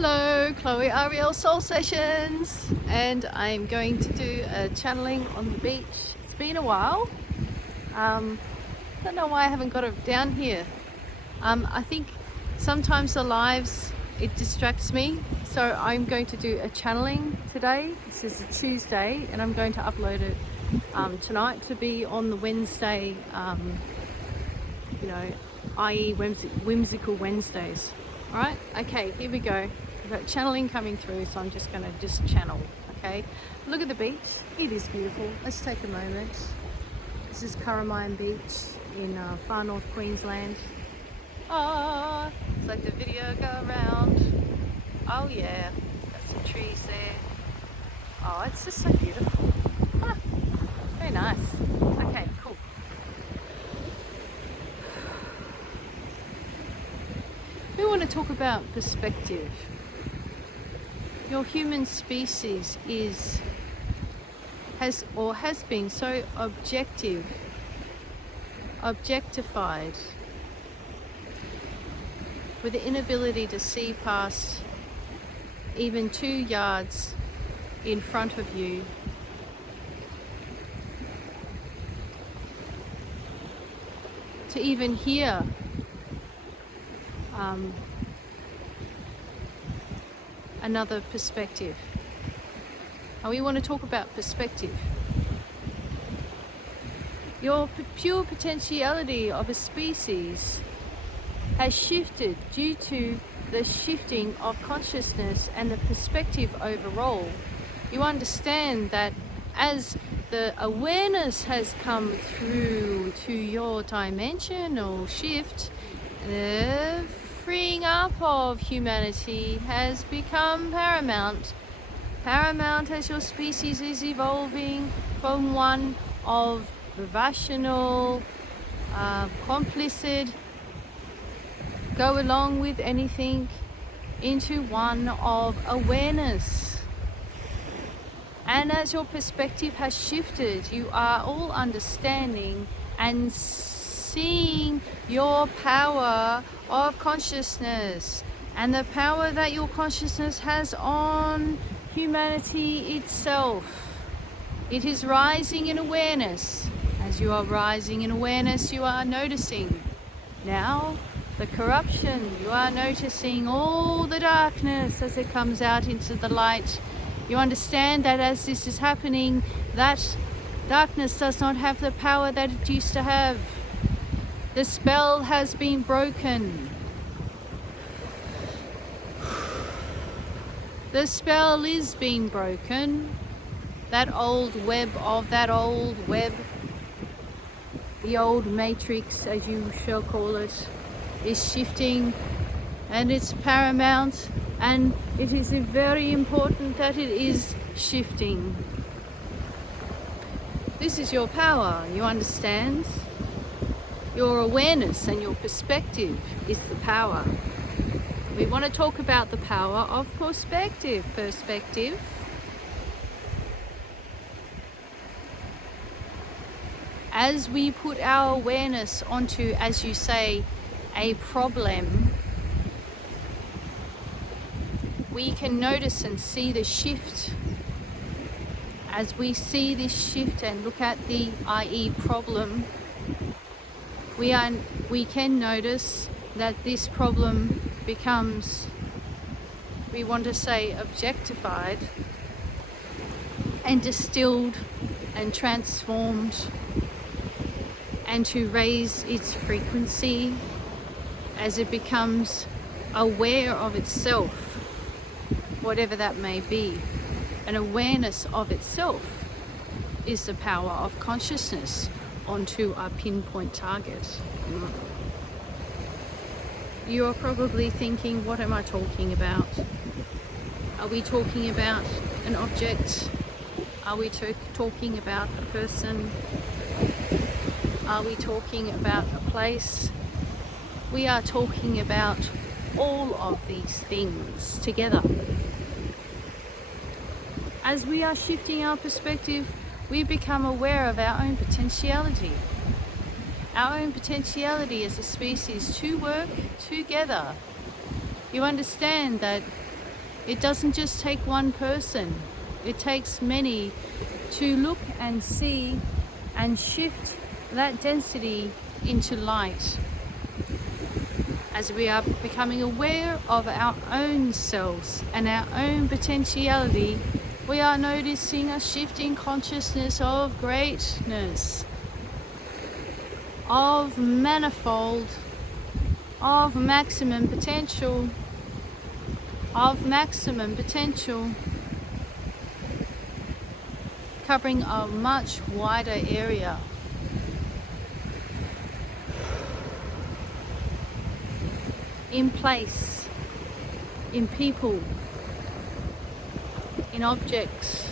Hello, Chloe Ariell Soul Sessions, and I'm going to do a channeling on the beach. It's been a while. Don't know why I haven't got it down here. I think sometimes the lives, it distracts me, so I'm going to do a channeling today. This is a Tuesday, and I'm going to upload it tonight to be on the Wednesday, i.e. Whimsical Wednesdays. All right, okay, here we go. We've got channeling coming through, so I'm just going to channel, okay? Look at the beach. It is beautiful. Let's take a moment. This is Curramine Beach in far north Queensland. Ah, it's like the video go around. Oh yeah, got some trees there. Oh, it's just so beautiful. Ah, very nice. Okay, cool. We want to talk about perspective. Your human species has been so objectified, with the inability to see past even 2 yards in front of you. To even hear another perspective. And we want to talk about perspective. Your pure potentiality of a species has shifted due to the shifting of consciousness and the perspective overall. You understand that as the awareness has come through to your dimensional shift, the freeing up of humanity has become paramount. Paramount as your species is evolving from one of rational, complicit, go along with anything, into one of awareness. And as your perspective has shifted, you are all understanding and seeing your power of consciousness and the power that your consciousness has on humanity itself. It is rising in awareness. As you are rising in awareness, you are noticing now the corruption. You are noticing all the darkness as it comes out into the light. You understand that as this is happening, that darkness does not have the power that it used to have. The spell has been broken. The spell is being broken. That old web, the old matrix, as you shall call it, is shifting, and it's paramount, and it is very important that it is shifting. This is your power, you understand? Your awareness and your perspective is the power. We want to talk about the power of perspective. As we put our awareness onto, as you say, a problem, we can notice and see the shift. As we see this shift and look at the i.e. problem, we can notice that this problem becomes, we want to say, objectified and distilled and transformed, and to raise its frequency as it becomes aware of itself, whatever that may be. An awareness of itself is the power of consciousness onto a pinpoint target. You're probably thinking, what am I talking about? Are we talking about an object? Are we talking about a person? Are we talking about a place? We are talking about all of these things together. As we are shifting our perspective, we become aware of our own potentiality. Our own potentiality as a species to work together. You understand that It doesn't just take one person, it takes many to look and see and shift that density into light. As we are becoming aware of our own selves and our own potentiality, we are noticing a shift in consciousness of greatness, of manifold, of maximum potential, covering a much wider area. In place, in people, in objects,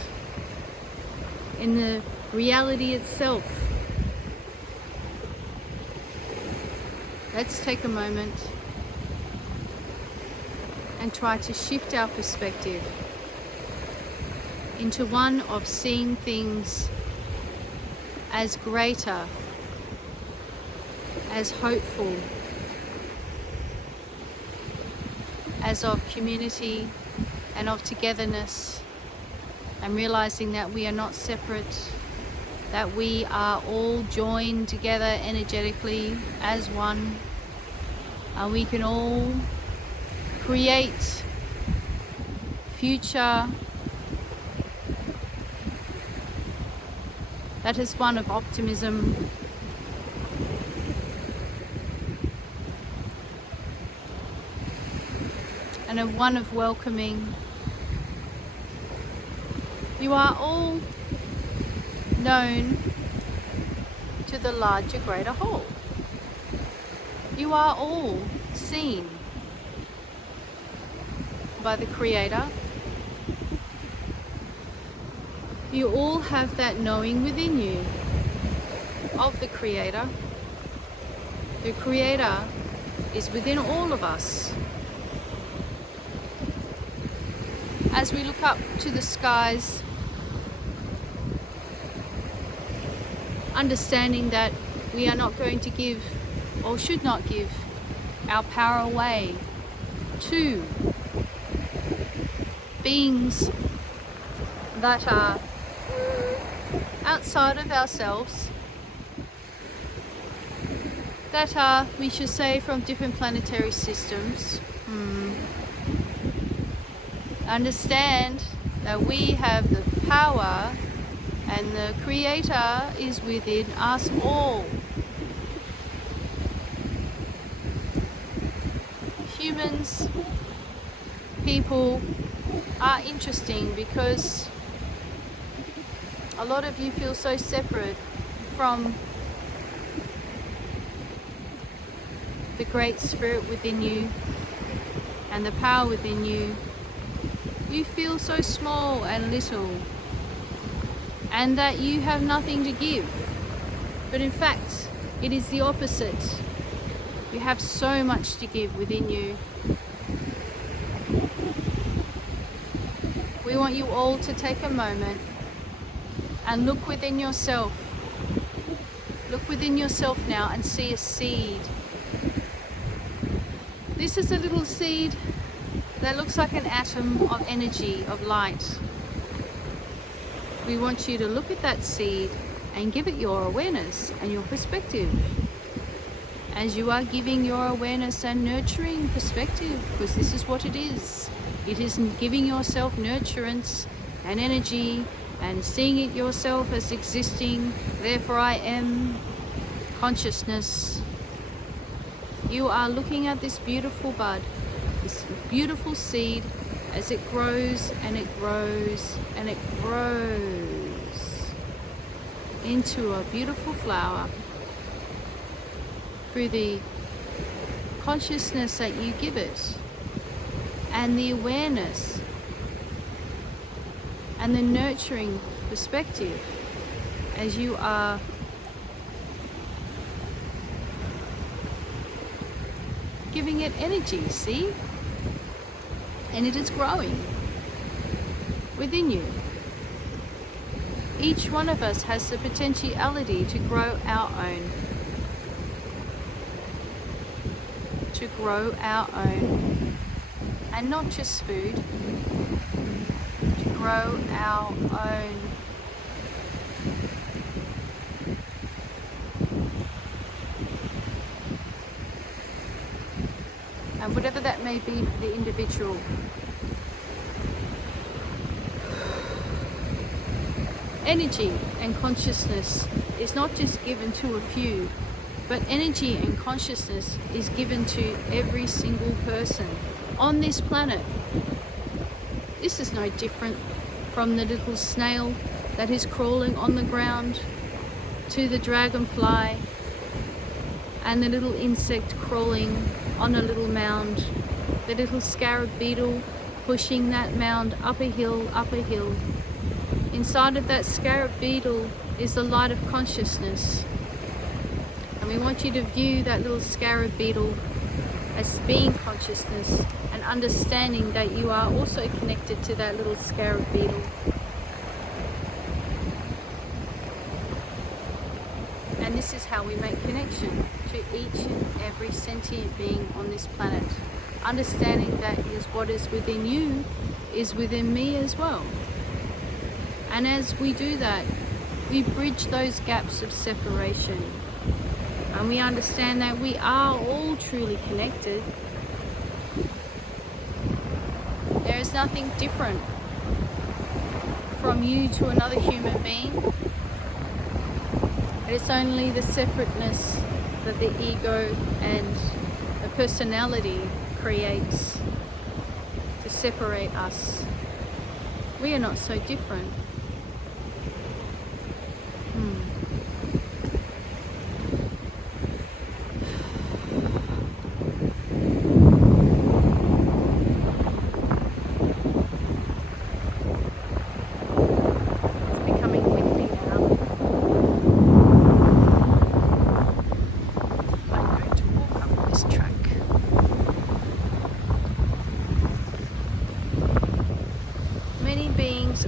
in the reality itself. Let's take a moment and try to shift our perspective into one of seeing things as greater, as hopeful, as of community and of togetherness, and realizing that we are not separate, that we are all joined together energetically as one, and we can all create future that is one of optimism, and a one of welcoming. You are all known to the larger, greater whole. You are all seen by the Creator. You all have that knowing within you of the Creator. The Creator is within all of us. As we look up to the skies, understanding that we are not going to give, or should not give, our power away to beings that are outside of ourselves, that are, we should say, from different planetary systems. Understand that we have the power and the Creator is within us all. Humans, people are interesting because a lot of you feel so separate from the great spirit within you and the power within you. You feel so small and little, and that you have nothing to give. But in fact, it is the opposite. You have so much to give within you. We want you all to take a moment and look within yourself. Look within yourself now and see a seed. This is a little seed that looks like an atom of energy, of light. We want you to look at that seed and give it your awareness and your perspective. As you are giving your awareness and nurturing perspective, because this is what it is. It is giving yourself nurturance and energy and seeing it yourself as existing. Therefore I am consciousness. You are looking at this beautiful bud, this beautiful seed, as it grows and it grows and it grows into a beautiful flower through the consciousness that you give it and the awareness and the nurturing perspective as you are giving it energy, see? And it is growing within you. Each one of us has the potentiality to grow our own. To grow our own. and not just food, to grow our own and whatever that may be for the individual. Energy and consciousness is not just given to a few, but energy and consciousness is given to every single person on this planet. This is no different from the little snail that is crawling on the ground, to the dragonfly and the little insect crawling on a little mound, the little scarab beetle pushing that mound up a hill, up a hill. Inside of that scarab beetle is the light of consciousness. And we want you to view that little scarab beetle as being consciousness and understanding that you are also connected to that little scarab beetle. And this is how we make connection to each and every sentient being on this planet. Understanding that is what is within you is within me as well. And as we do that, we bridge those gaps of separation. And we understand that we are all truly connected. There is nothing different from you to another human being. It's only the separateness that the ego and the personality creates to separate us. We are not so different.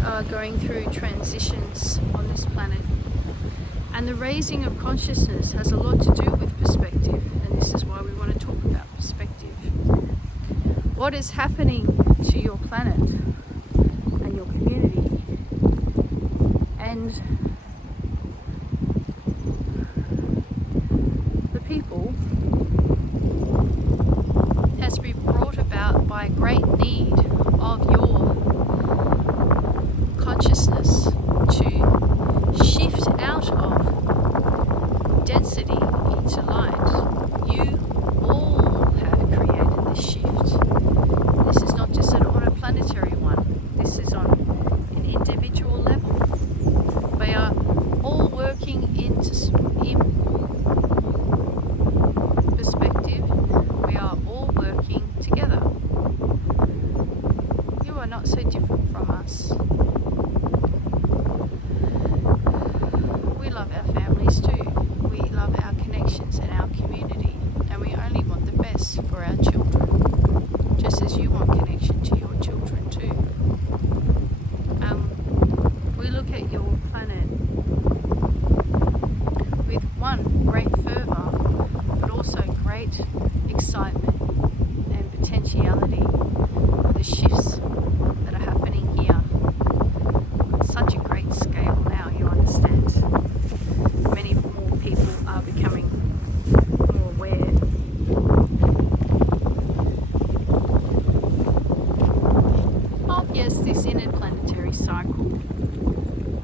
Are going through transitions on this planet, and the raising of consciousness has a lot to do with perspective, and this is why we want to talk about perspective. What is happening to your planet and your community, and the people, has been brought about by a great need of your consciousness to shift out of density into light. You all have created this shift. This is not just on a planetary one. This is on an individual level. We are all working in perspective. We are all working together. You are not so different from us. We love our families too. We love our connections and our community, and we only want the best for our children, just as you want connection to your children too. We look at your planet with one great fervour, but also great excitement and potentiality for the shifts that are happening here on such a great scale now, you understand. Many more people are becoming more aware. Oh yes, this interplanetary cycle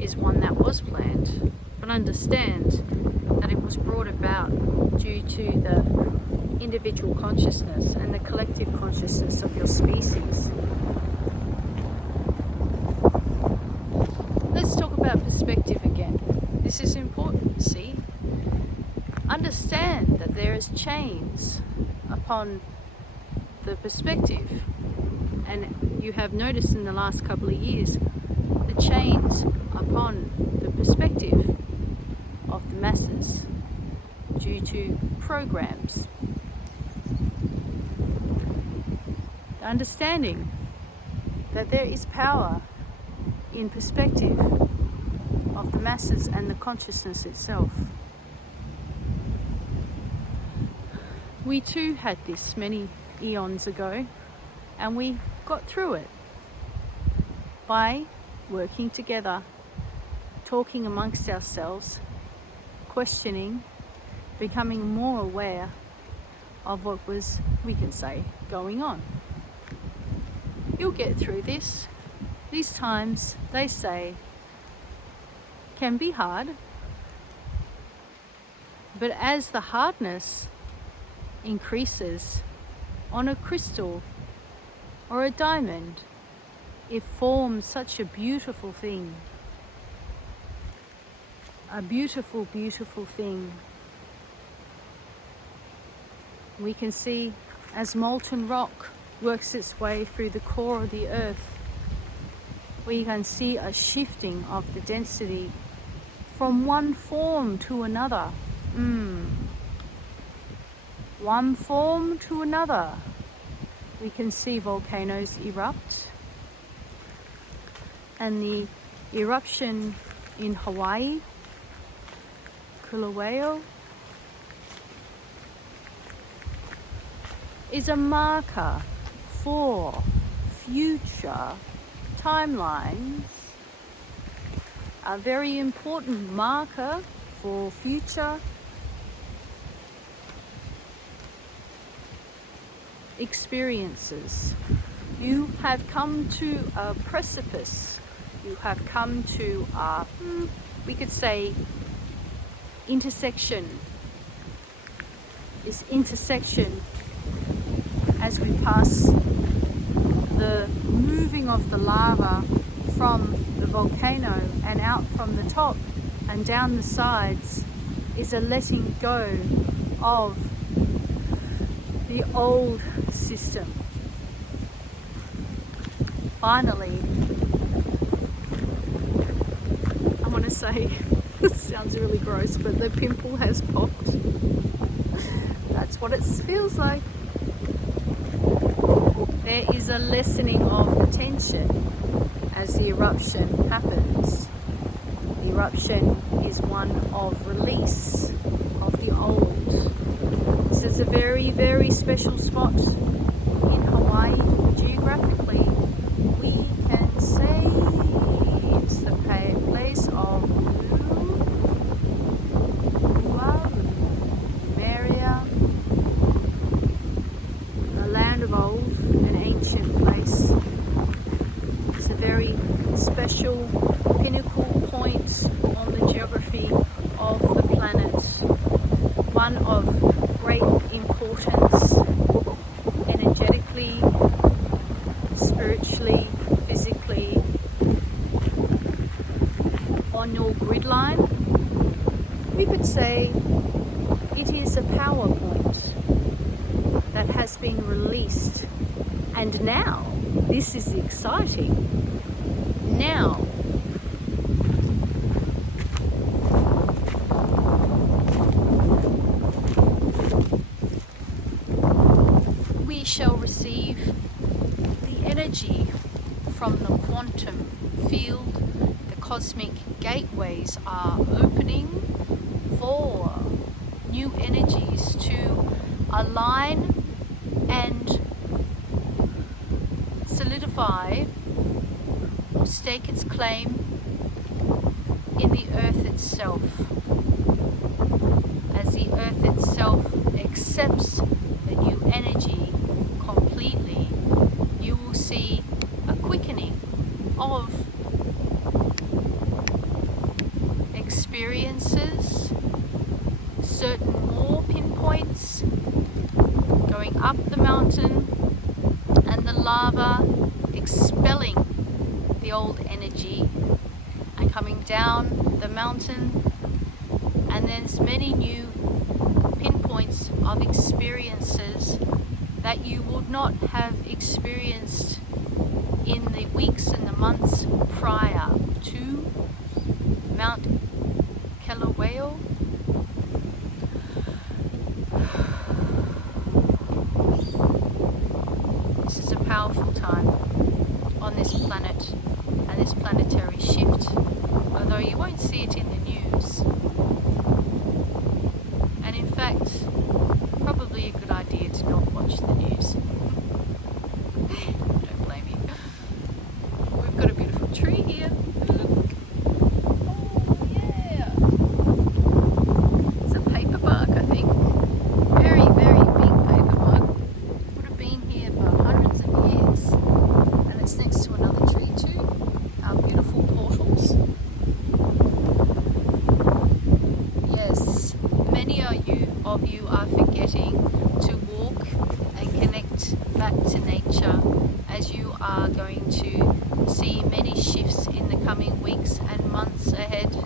is one that was planned, but understand that it was brought about due to the individual consciousness and the collective consciousness of your species. Let's talk about perspective again. This is important, see? Understand that there is chains upon the perspective, and you have noticed in the last couple of years the chains upon the perspective of the masses due to programs. The understanding that there is power in perspective of the masses and the consciousness itself. We too had this many eons ago, And we got through it by working together, talking amongst ourselves, questioning, becoming more aware of what was, we can say, going on. You'll get through this. These times, they say, can be hard, but as the hardness increases on a crystal or a diamond, it forms such a beautiful thing. A beautiful, beautiful thing. We can see as molten rock works its way through the core of the earth, we can see a shifting of the density from one form to another. One form to another. We can see volcanoes erupt, and the eruption in Hawaii, Kilauea, is a marker for future timelines, a very important marker for future experiences. You have come to a precipice. You have come to a, we could say, intersection. This intersection, as we pass the moving of the lava from the volcano and out from the top and down the sides, is a letting go of the old system. Finally, I want to say, it sounds really gross, but the pimple has popped. That's what it feels like. There is a lessening of the tension as the eruption happens. The eruption is one of release of the old. This is a very, very special spot in Hawaii. Geographically, we can say it's the place of Maria, a land of old, an ancient place. It's a very special pinnacle point on the geography of the planet. One of great importance energetically, spiritually, physically. On your grid line, we could say it is a power point that has been released. And now, this is exciting. Now, we shall receive the energy from the quantum field. The cosmic gateways are opening for new energies to align and solidify or stake its claim in the earth itself. As the earth itself accepts the new energy completely, you will see a quickening of experiences, certain more pinpoints going up the mountain, and the lava expelling the old energy and coming down the mountain, and there's many new pinpoints of experiences that you would not have experienced in the weeks and the months prior to Mount Kilauea. This is a powerful time on this planet and this planetary shift, although you won't see it in the news. And in fact, probably a good idea to not watch the news. future, as you are going to see many shifts in the coming weeks and months ahead.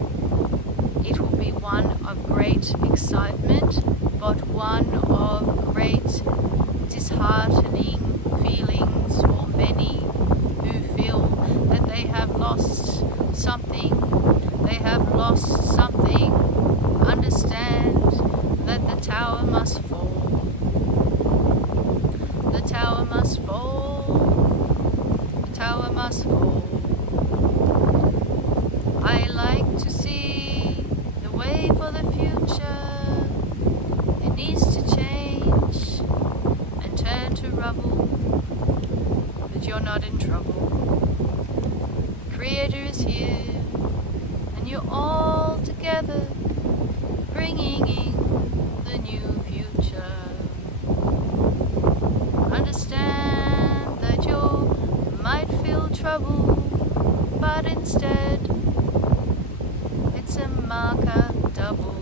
It will be one of great excitement, but one of great disheartening feelings for many who feel that they have lost something. They have lost something. Understand that the tower must fall. The tower must fall. The tower must fall. I like to see the way for the future. It needs to change and turn to rubble, but you're not in trouble. The Creator is here, and you're all together, bringing in the new future. Understand that you might feel trouble, but instead it's a marker double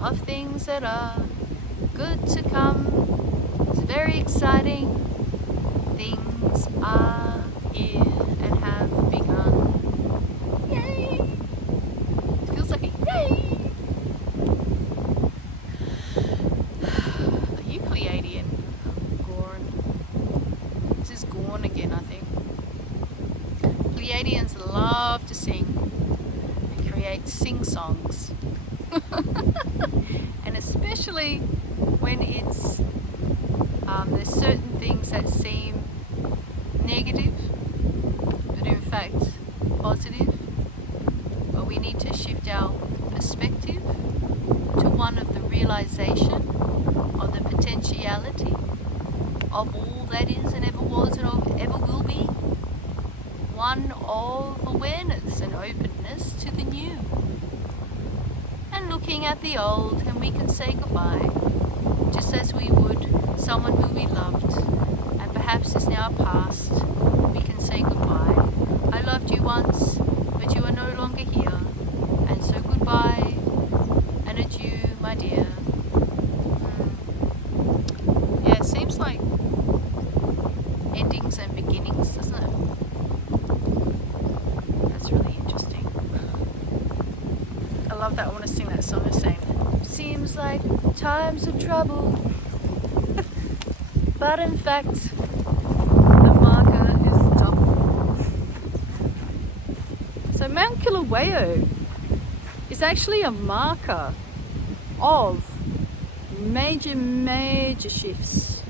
of things that are good to come. It's very exciting. Things are here and have begun. Yay! It feels like a yay! Are you Pleiadean? Gore. This is Gore again, I think. Pleiadians love to sing and create sing-songs. And especially when it's there's certain things that seem negative, but in fact positive. But we need to shift our perspective to one of the realization of the potentiality of all that is and ever was and ever will be. One of awareness and openness to the new. And looking at the old, and we can say goodbye, just as we would someone who we loved and perhaps is now past. We can say goodbye. I loved you once, but you are no longer here, and so goodbye and adieu, my dear. Yeah, it seems like endings and beginnings, doesn't it? That's really interesting. I love that. I want to sing that song the same. Seems like times of trouble, but in fact the marker is double. So Mount Kilauea is actually a marker of major shifts.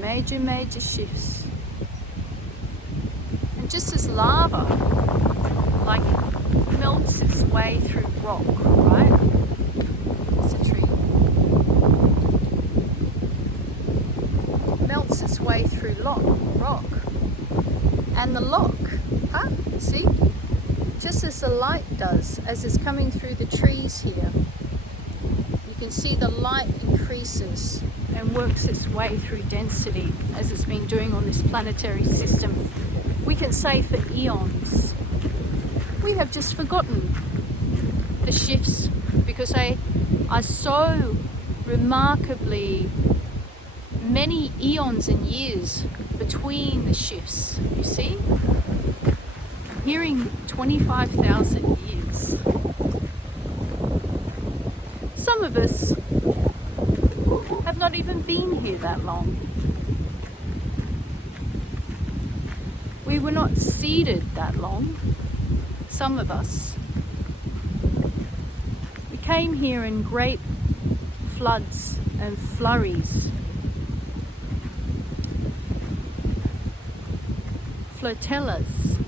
Major shifts. And just as lava like melts its way through rock, right? It's a tree. Melts its way through rock. And the see? Just as the light does, as it's coming through the trees here, you can see the light increases and works its way through density, as it's been doing on this planetary system. We can say for eons. We have just forgotten the shifts because they are so remarkably many eons and years between the shifts, you see? I'm hearing 25,000 years. Some of us have not even been here that long. We were not seeded that long, some of us. We came here in great floods and flurries. Flotillas.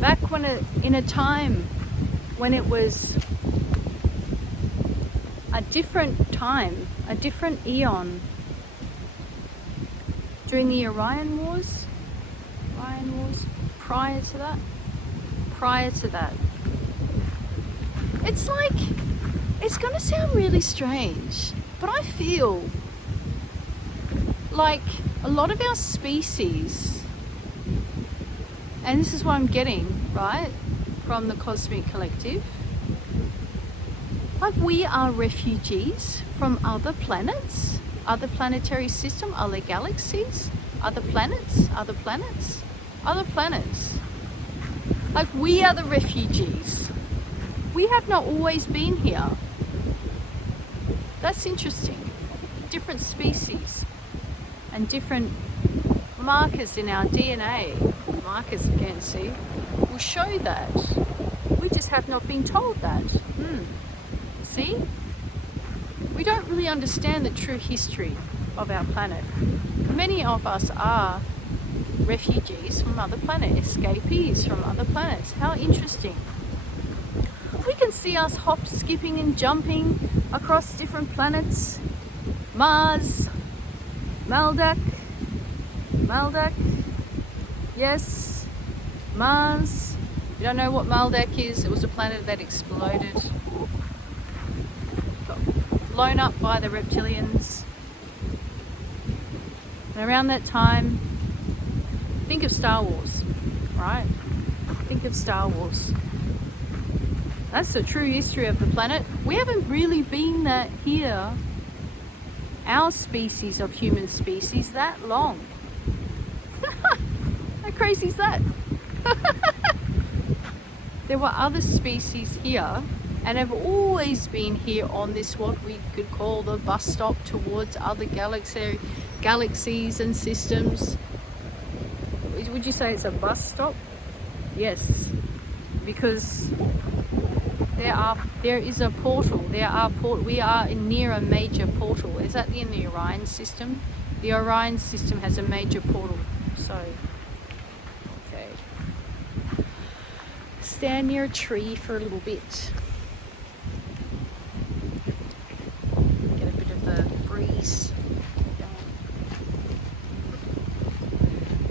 Back in a time when it was a different time, a different eon, during the Orion Wars, prior to that. It's like, it's going to sound really strange, but I feel like a lot of our species And this is what I'm getting, right, from the cosmic collective. Like, we are refugees from other planets, other planetary system, other galaxies, other planets. Like, we are the refugees. We have not always been here. That's interesting. Different species and different markers in our DNA, markers again, see, will show that. We just have not been told that. See? We don't really understand the true history of our planet. Many of us are refugees from other planets, escapees from other planets. How interesting. We can see us hop, skipping and jumping across different planets. Mars, Maldak, yes, Mars. You don't know what Maldak is? It was a planet that exploded, got blown up by the reptilians. And around that time, think of Star Wars, right? Think of Star Wars. That's the true history of the planet. We haven't really been that here, our species of human species, that long. How crazy is that? There were other species here and have always been here on this, what we could call the bus stop towards other galaxies and systems. Would you say it's a bus stop? Yes, because there is a portal. We are near a major portal. Is that in the Orion system? The Orion system has a major portal. So, okay. Stand near a tree for a little bit. Get a bit of the breeze.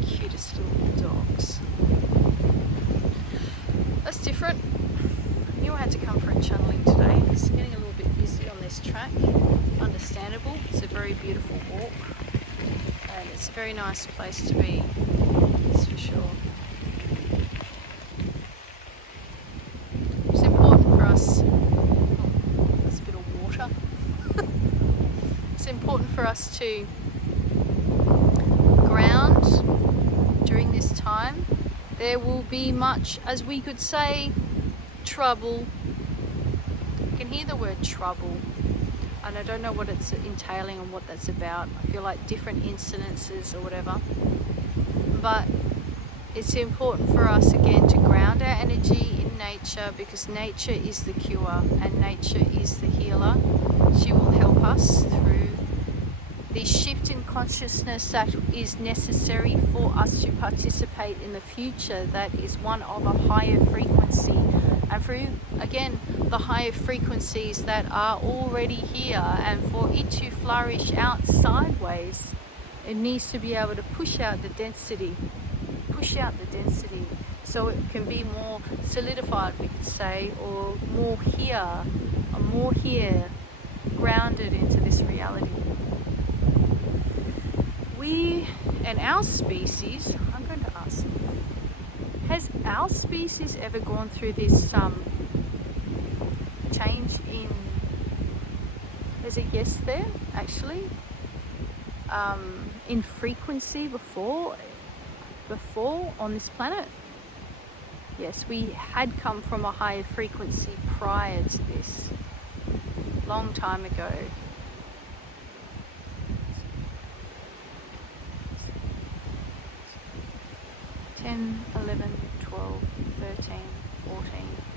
Cutest little dogs. That's different. I knew I had to come for a channeling today. It's getting a little bit busy on this track. Understandable. It's a very beautiful walk. And it's a very nice place to be. That's for sure. It's important for us. Oh, there's a bit of water. It's important for us to ground during this time. There will be much, as we could say, trouble. You can hear the word trouble, and I don't know what it's entailing and what that's about. I feel like different incidences or whatever. But it's important for us again to ground our energy in nature, because nature is the cure and nature is the healer. She will help us through the shift in consciousness that is necessary for us to participate in the future, that is one of a higher frequency. And through, again, the higher frequencies that are already here, and for it to flourish out sideways, it needs to be able to push out the density, so it can be more solidified, we could say, or more here, grounded into this reality. We and our species, I'm going to ask, has our species ever gone through this change in, there's a yes there actually, in frequency before on this planet? Yes, we had come from a higher frequency prior to this, long time ago. 10, 11, 12, 13, 14,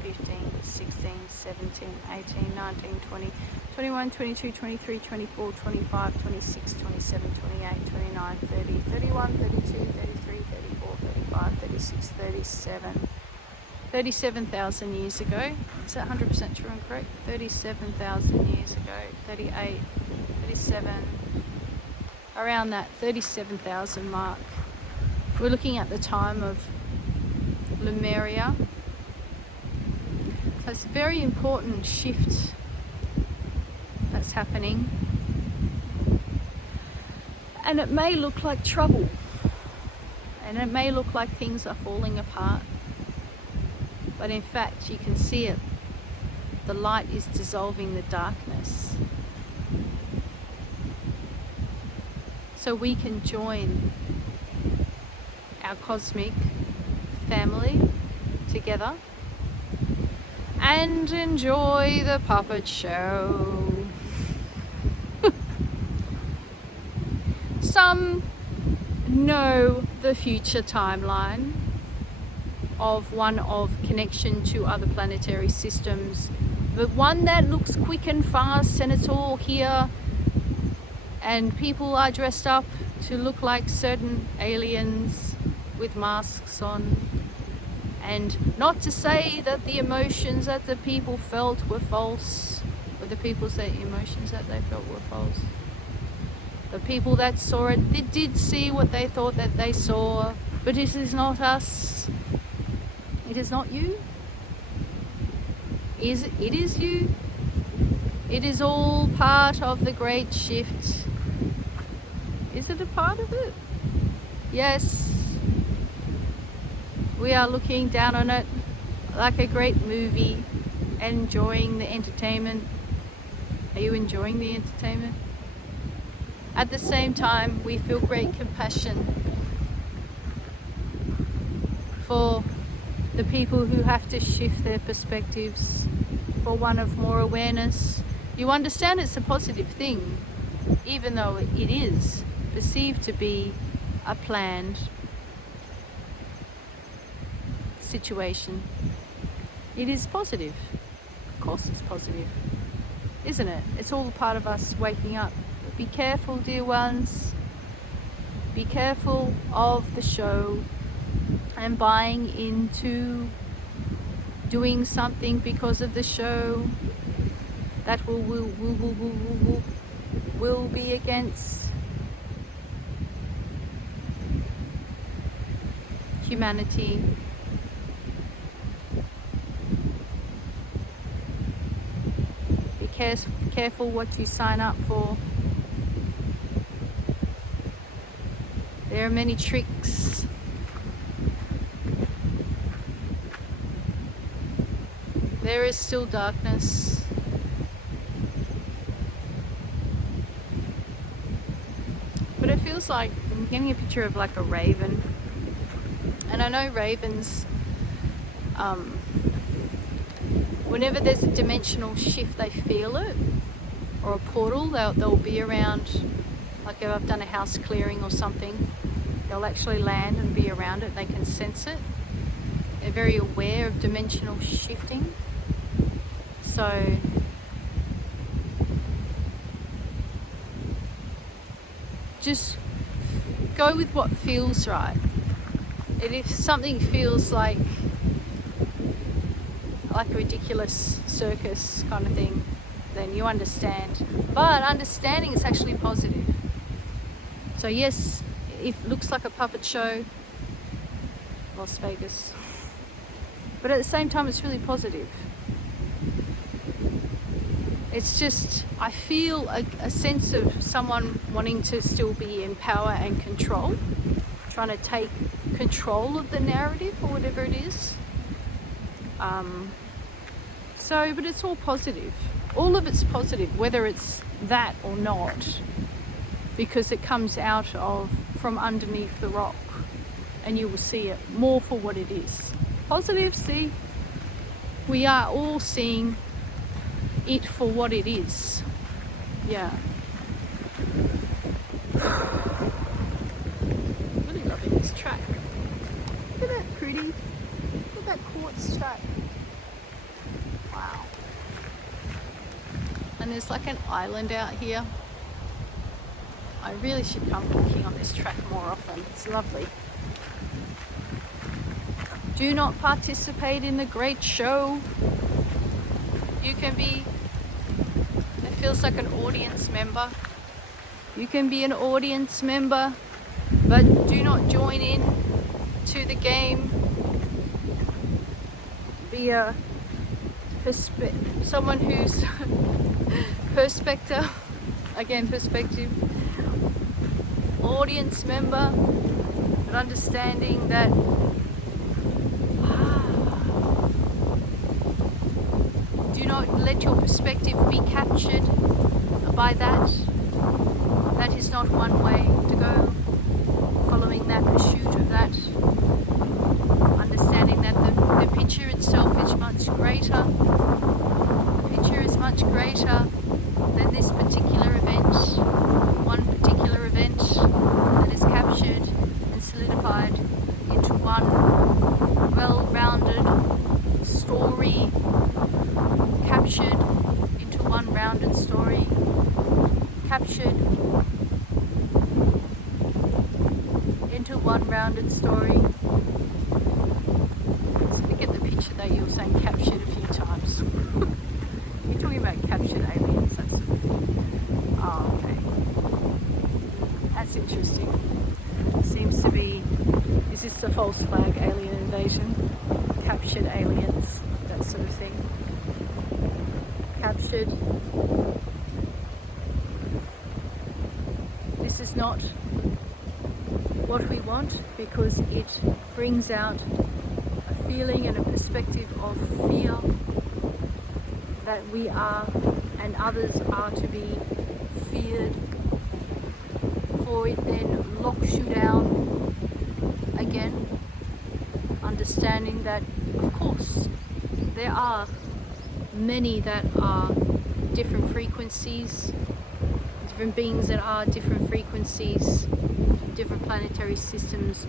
15, 16, 17, 18, 19, 20, 21, 22, 23, 24, 25, 26, 27, 28, 29, 30, 31, 32, 33, 34, 35, 36, 37. 37,000 years ago. Is that 100% true and correct? 37,000 years ago. 38, 37, around that 37,000 mark. We're looking at the time of Lemuria. So it's a very important shift that's happening. And it may look like trouble. And it may look like things are falling apart, but in fact you can see it. The light is dissolving the darkness. So we can join our cosmic family together and enjoy the puppet show. Some know the future timeline of one of connection to other planetary systems, but one that looks quick and fast, and it's all here, and people are dressed up to look like certain aliens with masks on. And not to say that the emotions that the people felt were false, or the people say emotions that they felt were false. The people that saw it, they did see what they thought that they saw, but it is not us. It is not you. It is you. It is all part of the great shift. Is it a part of it? Yes. We are looking down on it like a great movie, enjoying the entertainment. Are you enjoying the entertainment? At the same time, we feel great compassion for the people who have to shift their perspectives for one of more awareness. You understand it's a positive thing, even though it is perceived to be a planned situation. It is positive. Of course it's positive, isn't it? It's all part of us waking up. Be careful, dear ones. Be careful of the show and buying into doing something because of the show that will be against humanity. Be careful what you sign up for. There are many tricks. There is still darkness. But it feels like I'm getting a picture of like a raven. And I know ravens, whenever there's a dimensional shift, they feel it. Or a portal, they'll be around. Like if I've done a house clearing or something, they'll actually land and be around it. They can sense it. They're very aware of dimensional shifting. So just go with what feels right. And if something feels like a ridiculous circus kind of thing, then you understand. But understanding is actually positive. So yes, it looks like a puppet show, Las Vegas, but at the same time it's really positive. It's just, I feel a sense of someone wanting to still be in power and control, trying to take control of the narrative or whatever it is. But it's all positive. All of it's positive, whether it's that or not, because it comes out from underneath the rock, and you will see it more for what it is. Positive, see? We are all seeing it for what it is. Yeah. Really loving this track. Look at that pretty. Look at that quartz track. Wow. And there's like an island out here. I really should come walking on this track more often. It's lovely. Do not participate in the great show. You can be, it feels like an audience member. You can be an audience member, but do not join in to the game. Be a someone who's perspective, audience member, but understanding that do not let your perspective be captured by that. That is not one way to go. Following that pursuit of that, understanding that the picture itself is much greater. The picture is much greater than this particular event, one particular event that is captured and solidified into one well-rounded story, captured into one rounded story, captured into one rounded story. So we get the picture that you were saying captured a few times. You're talking about captured aliens, that sort of thing. Oh, okay. That's interesting. Seems to be, is this a false flag alien invasion? Captured aliens, that sort of thing. Captured. This is not what we want, because it brings out a feeling and a perspective of fear that we are and others are to be feared, for it then locks you down again, understanding that of course there are many that are different frequencies, different beings that are different frequencies, different planetary systems,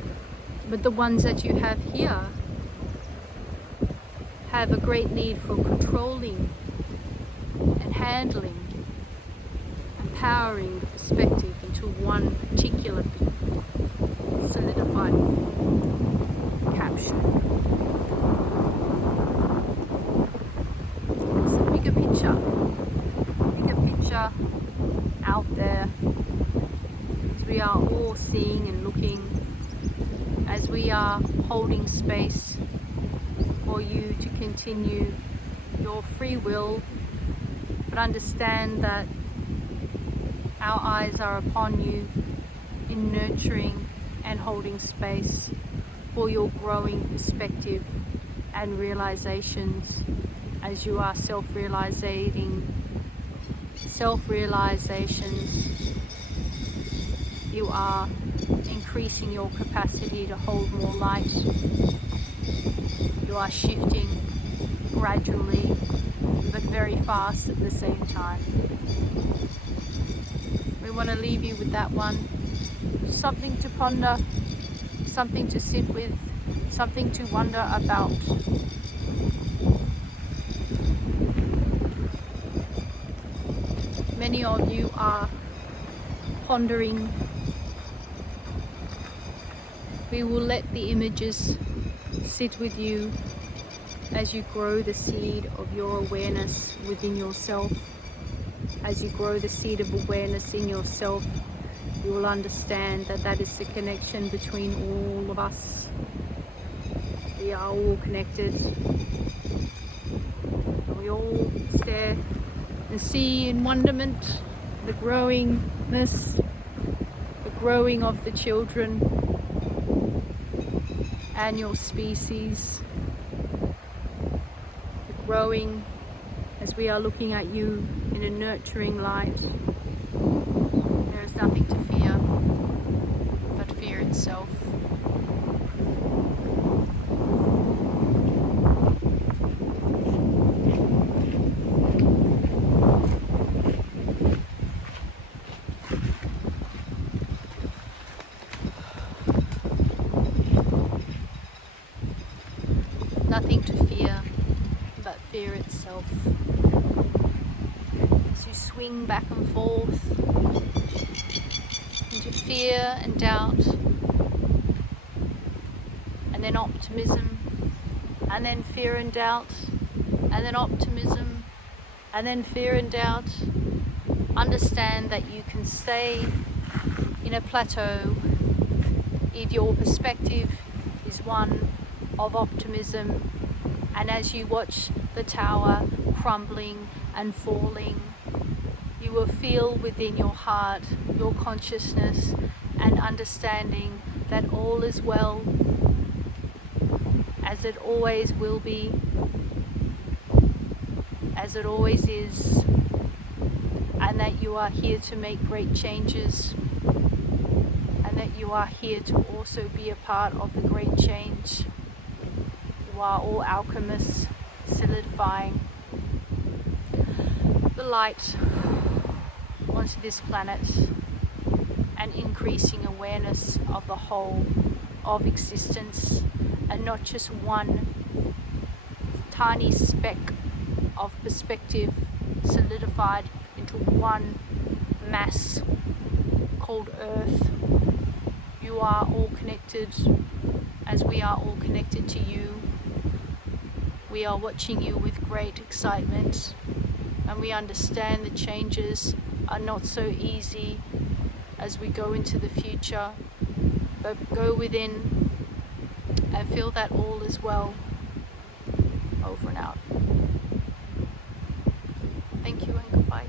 but the ones that you have here have a great need for controlling and handling, empowering the perspective into one particular solidified capture. It's a bigger picture out there, as we are all seeing and looking, as we are holding space for you to continue your free will, but understand that our eyes are upon you in nurturing and holding space for your growing perspective and realizations, as you are self-realizations. You are increasing your capacity to hold more light. You are shifting gradually, but very fast at the same time. We want to leave you with that one. Something to ponder, something to sit with, something to wonder about. Many of you are pondering. We will let the images sit with you as you grow the seed of your awareness within yourself. As you grow the seed of awareness in yourself, you will understand that that is the connection between all of us. We are all connected. We all stare and see in wonderment the growingness, the growing of the children and your species, the growing as we are looking at you in a nurturing light. There is nothing to fear but fear itself. Nothing to fear but fear itself. As you swing back and forth into fear and doubt, and then optimism, and then fear and doubt, and then optimism, and then fear and doubt, understand that you can stay in a plateau if your perspective is one of optimism, and as you watch the tower crumbling and falling, you will feel within your heart, your consciousness and understanding that all is well, as it always will be, as it always is, and that you are here to make great changes, and that you are here to also be a part of the great change. You are all alchemists solidifying the light onto this planet and increasing awareness of the whole of existence, and not just one tiny speck of perspective solidified into one mass called Earth. You are all connected, as we are all connected to you. We are watching you with great excitement, and we understand the changes are not so easy as we go into the future, but go within and feel that all is well. Over and out. Thank you and goodbye.